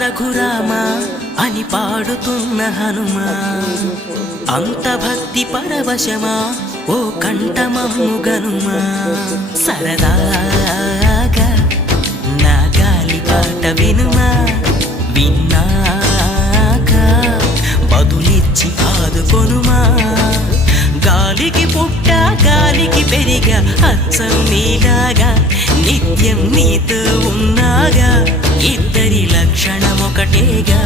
రఘురామ అని పాడుతున్న హనుమా, అంత భక్తి పరవశమా ఓ కంఠమమ్ము గనుమా. సరదాగా నా గాలి పాట వినుమా, విన్నాక బదులిచ్చి ఆదుకొనుమా. గాలికి పుట్ట గాలికి పెరిగా అచ్చం నీలాగా, నిత్యం నీతో ఉన్నాగా, ఇద్దరి లక్షణమొకటేగా.